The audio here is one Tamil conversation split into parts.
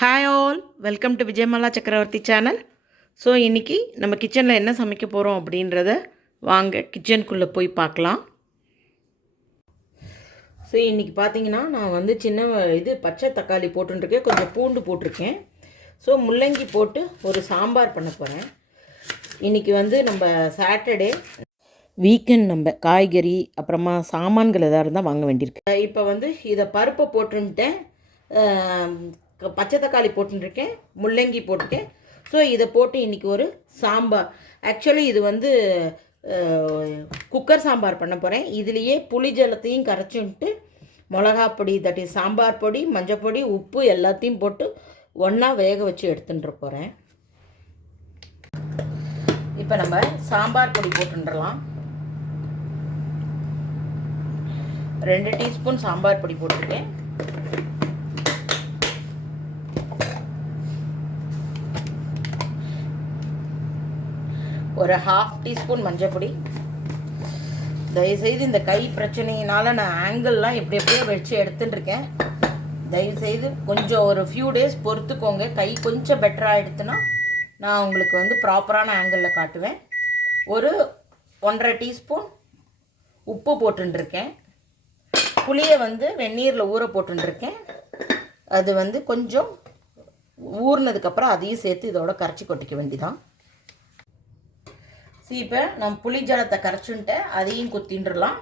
Hi all, welcome to Vijayamala சக்கரவர்த்தி சேனல். ஸோ இன்றைக்கி நம்ம கிச்சனில் என்ன சமைக்க போகிறோம் அப்படின்றத வாங்க கிச்சனுக்குள்ளே போய் பார்க்கலாம். ஸோ இன்றைக்கி பார்த்தீங்கன்னா நான் வந்து பச்சை தக்காளி போட்டுருக்கேன், கொஞ்சம் பூண்டு போட்டிருக்கேன். ஸோ முள்ளங்கி போட்டு ஒரு சாம்பார் பண்ண போகிறேன். இன்றைக்கி வந்து நம்ம சாட்டர்டே வீக்கெண்ட், நம்ம காய்கறி அப்புறமா சாமான்கள் எதாவது இருந்தால் வாங்க வேண்டியிருக்கு. இப்போ வந்து இதை பருப்பை போட்டுன்ட்டேன், பச்சை தக்காளி போட்டுருக்கேன், முள்ளங்கி போட்டுருக்கேன். ஸோ இதை போட்டு இன்றைக்கி ஒரு சாம்பார். ஆக்சுவலி இது வந்து குக்கர் சாம்பார் பண்ண போகிறேன். இதுலேயே புளி ஜலத்தையும் கரைச்சுன்ட்டு மிளகாப்பொடி, தட்டி சாம்பார் பொடி, மஞ்சள் பொடி, உப்பு எல்லாத்தையும் போட்டு ஒன்றா வேக வச்சு எடுத்துட்டு போகிறேன். இப்போ நம்ம சாம்பார் பொடி போட்டுடலாம். 2 டீஸ்பூன் சாம்பார் பொடி போட்டிருக்கேன். ஒரு 1/2 டீஸ்பூன் மஞ்சள் பொடி. தயவுசெய்து இந்த கை பிரச்சனையினால் நான் ஆங்கிள்லாம் எப்படியோ வச்சு எடுத்துட்டுருக்கேன். தயவுசெய்து கொஞ்சம் ஒரு ஃபியூ டேஸ் பொறுத்துக்கோங்க. கை கொஞ்சம் பெட்டராக எடுத்துனா நான் உங்களுக்கு வந்து ப்ராப்பரான ஆங்கிளில் காட்டுவேன். ஒரு 1.5 டீஸ்பூன் உப்பு போட்டுருக்கேன். புளியை வந்து வெந்நீரில் ஊற போட்டுருக்கேன். அது வந்து கொஞ்சம் ஊறினதுக்கப்புறம் அதையும் சேர்த்து இதோட கரைச்சி கொட்டிக்க வேண்டிதான். இப்போ நம்ம புளி ஜலத்தை கரைச்சுன்ட்டேன், அதையும் குத்தின்றலாம்.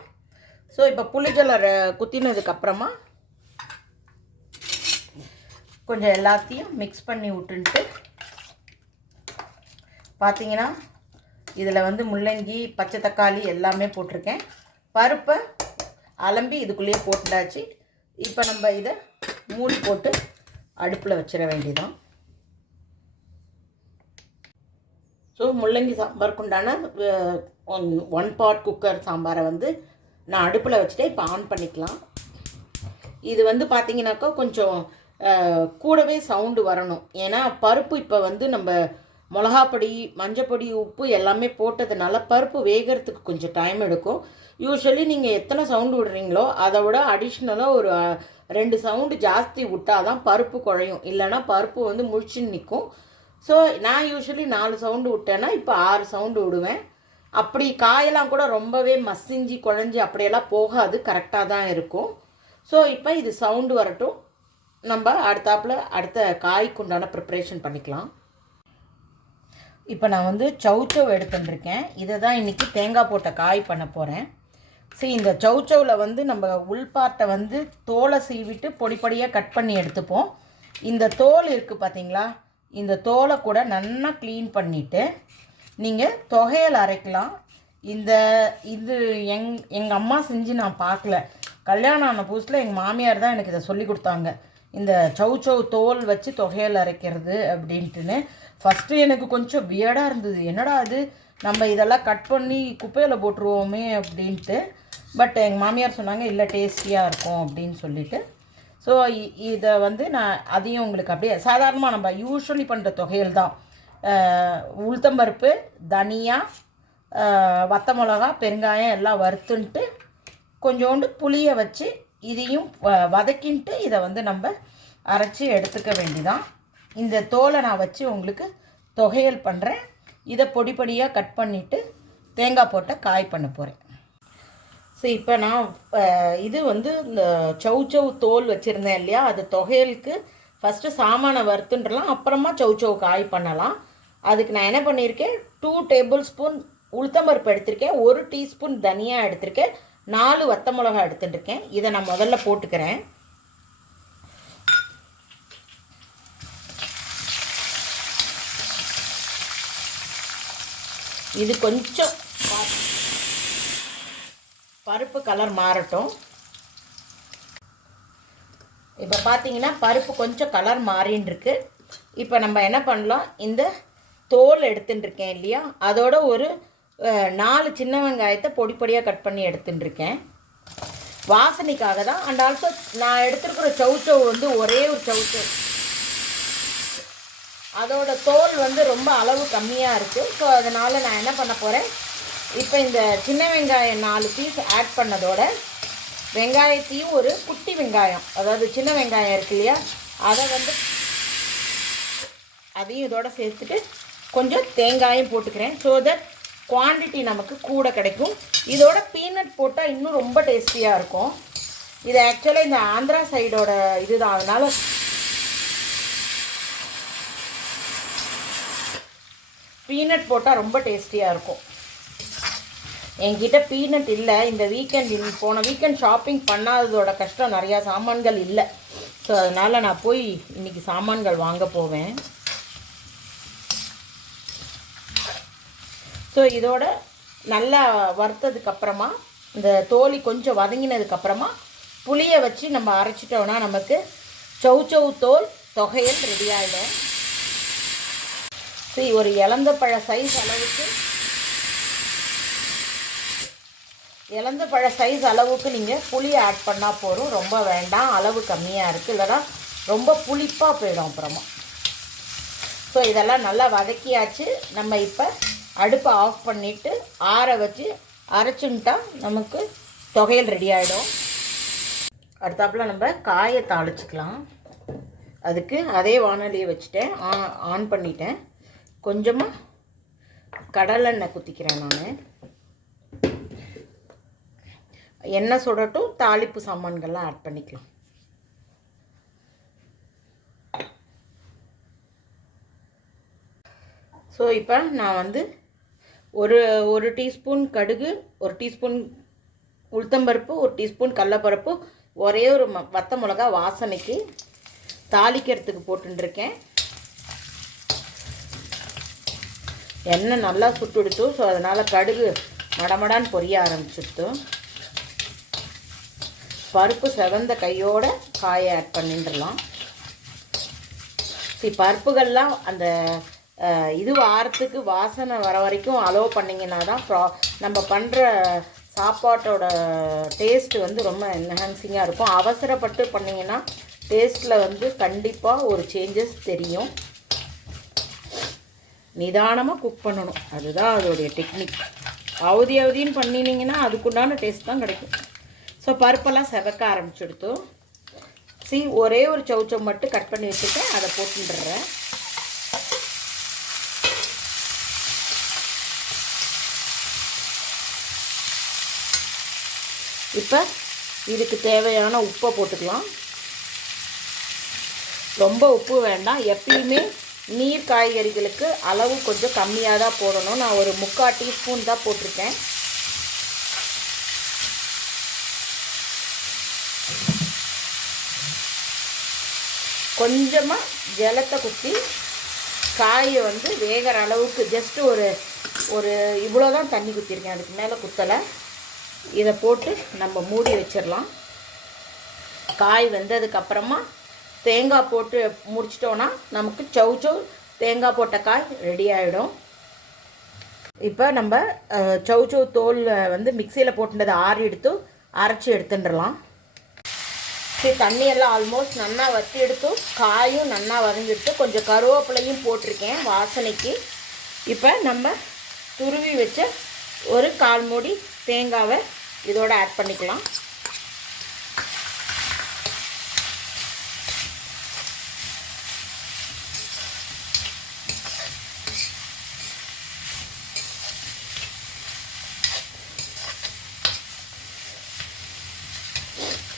ஸோ இப்போ புளி ஜலம் குத்தினதுக்கப்புறமா கொஞ்சம் எல்லாத்தையும் மிக்ஸ் பண்ணி விட்டுன்ட்டு பார்த்தீங்கன்னா இதில் வந்து முள்ளங்கி, பச்சை தக்காளி எல்லாமே போட்டிருக்கேன். பருப்பை அலம்பி இதுக்குள்ளேயே போட்டுடாச்சு. இப்போ நம்ம இதை மூடி போட்டு அடுப்பில் வச்சிட வேண்டியதான். ஸோ முள்ளங்கி சாம்பாருக்கு உண்டான 1 பாட் குக்கர் சாம்பாரை வந்து நான் அடுப்பில் வச்சுட்டு இப்போ ஆன் பண்ணிக்கலாம். இது வந்து பார்த்திங்கனாக்கா கொஞ்சம் கூடவே சவுண்டு வரணும். ஏன்னா பருப்பு இப்போ வந்து நம்ம மிளகாப்பொடி, மஞ்சப்பொடி, உப்பு எல்லாமே போட்டதுனால பருப்பு வேகிறதுக்கு கொஞ்சம் டைம் எடுக்கும். யூஸ்வலி நீங்கள் எத்தனை சவுண்டு விடுறீங்களோ அதை விட அடிஷ்னலாக ஒரு 2 சவுண்டு ஜாஸ்தி விட்டால் தான் பருப்பு குழையும், இல்லைனா பருப்பு வந்து முழிச்சுன்னு நிற்கும். ஸோ நான் யூஸ்வலி 4 சவுண்டு விட்டேன்னா இப்போ 6 சவுண்டு விடுவேன். அப்படி காயெல்லாம் கூட ரொம்பவே மசிஞ்சு குழஞ்சி அப்படியெல்லாம் போகாது, கரெக்டாக தான் இருக்கும். ஸோ இப்போ இது சவுண்டு வரட்டும், நம்ம அடுத்த காய்க்கு உண்டான ப்ரிப்ரேஷன் பண்ணிக்கலாம். இப்போ நான் வந்து சௌச்சவ் எடுத்துட்டுருக்கேன். இதை தான் இன்றைக்கி தேங்காய் போட்ட காய் பண்ண போகிறேன். சரி, இந்த சௌச்சவில் வந்து நம்ம உள்பாட்டை வந்து தோலை சீவிட்டு பொடிப்படியாக கட் பண்ணி எடுத்துப்போம். இந்த தோல் இருக்குது பார்த்தீங்களா, இந்த தோலை கூட நல்லா க்ளீன் பண்ணிவிட்டு நீங்கள் தொகையில் அரைக்கலாம். இது எங்கள் அம்மா செஞ்சு நான் பார்க்கல. கல்யாணம் ஆன புதுசில் எங்கள் மாமியார் தான் எனக்கு இதை சொல்லி கொடுத்தாங்க, இந்த சௌச்சவ் தோல் வச்சு தொகையில் அரைக்கிறது அப்படின்ட்டுன்னு. ஃபஸ்ட்டு எனக்கு கொஞ்சம் வியர்டாக இருந்தது, என்னடா அது நம்ம இதெல்லாம் கட் பண்ணி குப்பையில் போட்டுருவோமே அப்படின்ட்டு. பட் எங்கள் மாமியார் சொன்னாங்க இல்லை டேஸ்டியாக இருக்கும் அப்படின்னு சொல்லிட்டு. ஸோ இதை வந்து நான் அதையும் உங்களுக்கு அப்படியே சாதாரணமாக நம்ம யூஸ்வலி பண்ணுற தொகையில் தான் உளுத்தம்பருப்பு, தனியா, வத்த மிளகா, பெருங்காயம் எல்லாம் வறுத்துன்ட்டு கொஞ்சோண்டு புளியை வச்சு இதையும் வதக்கின்ட்டு இதை வந்து நம்ம அரைச்சி எடுத்துக்க வேண்டிதான். இந்த தோலை நான் வச்சு உங்களுக்கு தொகையல் பண்ணுறேன். இதை பொடிப்படியாக கட் பண்ணிவிட்டு தேங்காய் போட்ட காய் பண்ண போகிறேன். ஸோ இப்போ நான் இது வந்து இந்த சௌச்சவ் தோல் வச்சுருந்தேன் இல்லையா, அது தொகையலுக்கு ஃபஸ்ட்டு சாமானை வறுத்துன்றலாம், அப்புறமா சௌச்சவ் காய் பண்ணலாம். அதுக்கு நான் என்ன பண்ணியிருக்கேன், 2 டேபிள் ஸ்பூன் உளுத்தம்பருப்பு எடுத்திருக்கேன், 1 டீஸ்பூன் தனியா எடுத்திருக்கேன், 4 வத்த மிளகா எடுத்துட்டுருக்கேன். இதை நான் முதல்ல போட்டுக்கிறேன். இது கொஞ்சம் பருப்பு கலர் மாறட்டும். இப்போ பார்த்தீங்கன்னா பருப்பு கொஞ்சம் கலர் மாறின்னு இருக்கு. இப்போ நம்ம என்ன பண்ணலாம், இந்த தோல் எடுத்துட்டுருக்கேன் இல்லையா, அதோட ஒரு 4 சின்ன வெங்காயத்தை பொடிப்படியாக கட் பண்ணி எடுத்துட்டுருக்கேன், வாசனைக்காக தான். அண்ட் ஆல்சோ நான் எடுத்துருக்கிற சௌச்சவ் வந்து ஒரே ஒரு சௌச்சவ், அதோட தோல் வந்து ரொம்ப அளவு கம்மியாக இருக்குது. ஸோ அதனால் நான் என்ன பண்ண போகிறேன், இப்போ இந்த சின்ன வெங்காயம் 4 பீஸ் ஆட் பண்ணதோட வெங்காயத்தையும் ஒரு குட்டி வெங்காயம், அதாவது சின்ன வெங்காயம் இருக்கு இல்லையா, அதை வந்து அதையும் இதோட சேர்த்துட்டு கொஞ்சம் தேங்காயும் போட்டுக்கிறேன். ஸோ தட் குவான்டிட்டி நமக்கு கூட கிடைக்கும். இதோட பீனட் போட்டால் இன்னும் ரொம்ப டேஸ்டியாக இருக்கும். இது ஆக்சுவலாக இந்த ஆந்திரா சைடோட இதுதான், அதனால் பீனட் போட்டால் ரொம்ப டேஸ்டியாக இருக்கும். என்கிட்ட பீனட் இல்லை. இந்த போன வீக்கெண்ட் ஷாப்பிங் பண்ணாததோட கஷ்டம், நிறையா சாமான்கள் இல்லை. ஸோ அதனால் நான் போய் இன்றைக்கி சாமான்கள் வாங்க போவேன். ஸோ இதோட நல்லா வறுத்ததுக்கப்புறமா இந்த தோலி கொஞ்சம் வதங்கினதுக்கப்புறமா புளியை வச்சு நம்ம அரைச்சிட்டோன்னா நமக்கு சௌச்சௌ தோல் தொகையல் ரெடி ஆகிடும். சரி, ஒரு இலந்தப்பழ சைஸ் அளவுக்கு நீங்கள் புளியை ஆட் பண்ணால் போதும். ரொம்ப வேண்டாம், அளவு கம்மியாக இருக்குது, இல்லைனா ரொம்ப புளிப்பாக போயிடும் அப்புறமா. ஸோ இதெல்லாம் நல்லா வதக்கியாச்சு. நம்ம இப்போ அடுப்பை ஆஃப் பண்ணிவிட்டு ஆற வச்சு அரைச்சுட்டா நமக்கு தொகையல் ரெடி ஆகிடும். அடுத்தாப்பில் நம்ம காயை தாளிச்சிக்கலாம். அதுக்கு அதே வானலியை வச்சுட்டேன், ஆன் பண்ணிட்டேன். கொஞ்சமாக கடலெண்ணெய் குத்திக்கிறேன் நான். எண்ணெய் சுடட்டும், தாளிப்பு சாமான்கள்லாம் ஆட் பண்ணிக்கலாம். ஸோ இப்போ நான் வந்து ஒரு டீஸ்பூன் கடுகு, ஒரு டீஸ்பூன் உளுத்தம்பருப்பு, ஒரு டீஸ்பூன் கடலப்பருப்பு, ஒரே ஒரு வத்த மிளகா வாசனைக்கு தாளிக்கிறதுக்கு போட்டுருக்கேன். எண்ணெய் நல்லா சுட்டுடுத்து. ஸோ அதனால் கடுகு மடமடான்னு பொரிய ஆரம்பிச்சுடுத்து. பருப்பு செவந்த கையோட காயை ஆட் பண்ணிட்டுலாம். சரி, பருப்புகள்லாம் அந்த இது வாரத்துக்கு வாசனை வர வரைக்கும் அலோவ் பண்ணிங்கன்னா தான் நம்ம பண்ணுற சாப்பாட்டோட டேஸ்ட்டு வந்து ரொம்ப என்ஹான்சிங்காக இருக்கும். அவசரப்பட்டு பண்ணிங்கன்னா டேஸ்ட்டில் வந்து கண்டிப்பாக ஒரு சேஞ்சஸ் தெரியும். நிதானமாக குக் பண்ணணும், அதுதான் அதோடைய டெக்னிக். அவதின்னு பண்ணினீங்கன்னா அதுக்குண்டான டேஸ்ட் தான் கிடைக்கும். ஸோ பருப்பெல்லாம் செவக்க ஆரம்பிச்சுடுத்தோம். ஒரே ஒரு சௌச்சம் மட்டும் கட் பண்ணி வச்சுட்டேன், அதை போட்டுடுறேன். இப்போ இதுக்கு தேவையான உப்பை போட்டுக்கலாம். ரொம்ப உப்பு வேண்டாம். எப்பயுமே நீர் காய்கறிகளுக்கு அளவு கொஞ்சம் கம்மியாக தான் போடணும். நான் ஒரு 3/4 டீஸ்பூன் தான் போட்டிருக்கேன். கொஞ்சமாக ஜலத்தை குத்தி காயை வந்து வேகிற அளவுக்கு ஜஸ்ட்டு ஒரு இவ்வளோ தான் தண்ணி குத்திருக்கேன், அதுக்கு மேலே குத்தலை. இதை போட்டு நம்ம மூடி வச்சிடலாம். காய் வெந்ததுக்கப்புறமா தேங்காய் போட்டு முடிச்சிட்டோன்னா நமக்கு சௌச்சௌ தேங்காய் போட்ட காய் ரெடி ஆகிடும். இப்போ நம்ம சௌச்சௌ தோல் வந்து மிக்சியில் போட்டுனதை ஆறி எடுத்து அரைச்சி எடுத்துடலாம். சரி, தண்ணியெல்லாம் ஆல்மோஸ்ட் நல்லா வற்றி எடுத்து காயும் நல்லா வதங்கிட்டு கொஞ்சம் கருவேப்பிலையும் போட்டிருக்கேன் வாசனைக்கு. இப்போ நம்ம துருவி வச்ச ஒரு 1/4 மூடி தேங்காவை இதோட ஆட் பண்ணிக்கலாம்.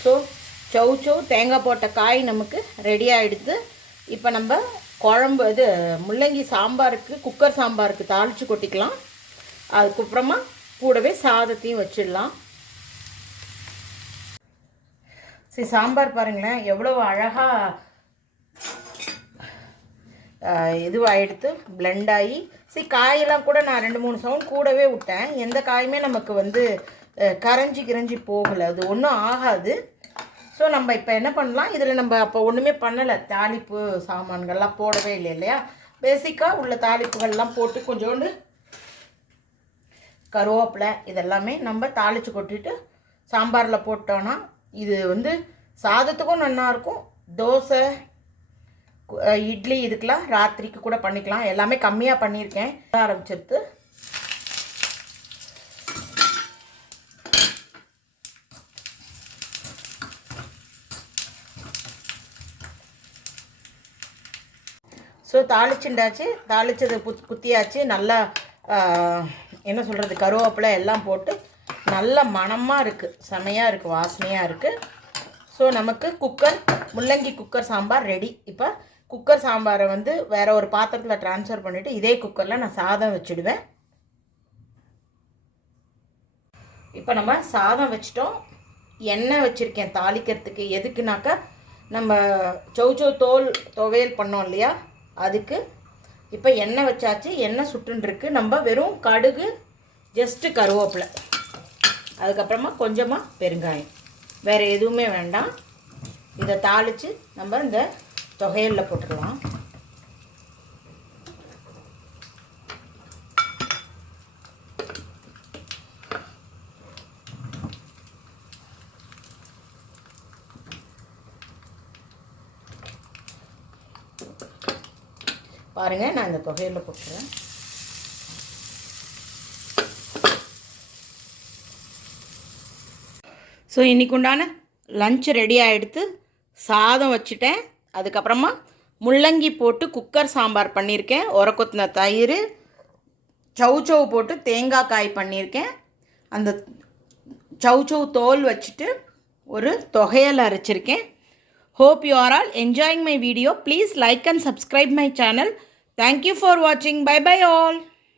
ஸோ சௌச்சௌ தேங்காய் போட்ட காய் நமக்கு ரெடி ஆகிடுது. இப்போ நம்ம குழம்பு முள்ளங்கி சாம்பாருக்கு, குக்கர் சாம்பாருக்கு தாளித்து கொட்டிக்கலாம். அதுக்கப்புறமா கூடவே சாதத்தையும் வச்சிடலாம். சரி, சாம்பார் பாருங்களேன் எவ்வளோ அழகாக இதுவாகிடுத்து, பிளெண்ட் ஆகி. சரி, காயெல்லாம் கூட நான் 2-3 சவுண்ட் கூடவே விட்டேன். எந்த காயுமே நமக்கு வந்து கரைஞ்சி போகலை, அது ஒன்றும் ஆகாது. ஸோ நம்ம இப்போ என்ன பண்ணலாம், இதில் நம்ம அப்போ ஒன்றுமே பண்ணலை, தாளிப்பு சாமான்கள்லாம் போடவே இல்லை இல்லையா. பேசிக்காக உள்ள தாளிப்புகள்லாம் போட்டு கொஞ்சோண்டு கருவேப்பிலை இதெல்லாமே நம்ம தாளித்து கொட்டிட்டு சாம்பாரில் போட்டோன்னா இது வந்து சாதத்துக்கும் நல்லாயிருக்கும். தோசை, இட்லி இதுக்கெலாம் ராத்திரிக்கு கூட பண்ணிக்கலாம். எல்லாமே கம்மியாக பண்ணியிருக்கேன். ஆரம்பிச்சிருது. ஸோ தாளிச்சுண்டாச்சு, தாளிச்சது குத்தியாச்சு. நல்லா என்ன சொல்கிறது, கருவேப்பிலை எல்லாம் போட்டு நல்ல மணமாக இருக்குது, செமையாக இருக்குது, வாசனையாக இருக்குது. ஸோ நமக்கு முள்ளங்கி குக்கர் சாம்பார் ரெடி. இப்போ குக்கர் சாம்பாரை வந்து வேறு ஒரு பாத்திரத்தில் ட்ரான்ஸ்ஃபர் பண்ணிவிட்டு இதே குக்கரில் நான் சாதம் வச்சுடுவேன். இப்போ நம்ம சாதம் வச்சிட்டோம். எண்ணெய் வச்சுருக்கேன் தாளிக்கிறதுக்கு. எதுக்குனாக்கா நம்ம சௌச்சௌ தோல் துவையல் பண்ணோம் இல்லையா, அதுக்கு. இப்போ எண்ணெய் வச்சாச்சு, எண்ணெய் சுட்டுருக்கு. நம்ம வெறும் கடுகு, ஜஸ்ட்டு கருவேப்பிலை, அதுக்கப்புறமா கொஞ்சமாக பெருங்காயம், வேறு எதுவுமே வேண்டாம். இதை தாளித்து நம்ம இந்த துவையலில் போட்டுடலாம். பாருங்கள், நான் இந்த தொகையில் போட்டுறேன். ஸோ இன்றைக்கு உண்டான லஞ்ச் ரெடி ஆகிடுத்து. சாதம் வச்சுட்டேன், அதுக்கப்புறமா முள்ளங்கி போட்டு குக்கர் சாம்பார் பண்ணியிருக்கேன், உரக்கொத்தின தயிர், சௌச்சௌ போட்டு தேங்காய் காய் பண்ணியிருக்கேன். அந்த சௌச்சௌ தோல் வச்சுட்டு ஒரு தொகையல் அரைச்சிருக்கேன். Hope you are all enjoying my video. Please like and subscribe my channel. Thank you for watching. Bye bye all.